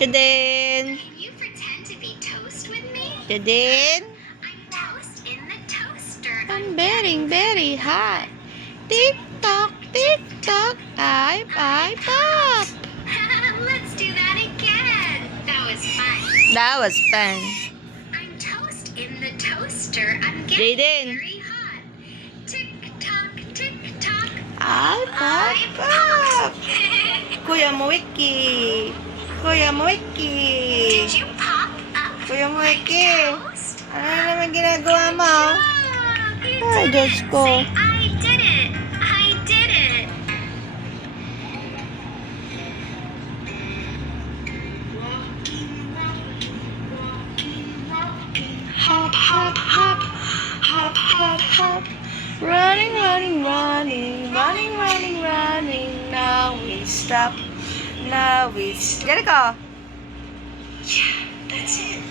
Jadine. Can you pretend to be toast with me? Jadine. I'm toast in the toaster. I'm very hot. Tick tock, I pop. Let's do that again. That was fun. That was fun. I'm toast in the toaster. I'm Jadine. getting very hot. Tick tock, tick tock. I pop. Kuya Moiki. Kuya Moiki. Did you pop up Kuya like Moiki. toast? Ano naman ginagawa mo? You Ay, did Diyos it. ko. Say, I did it. I did it. Hop, hop, hop. Hop, hop, hop. Running. Now we stop. There you go. Yeah, that's it.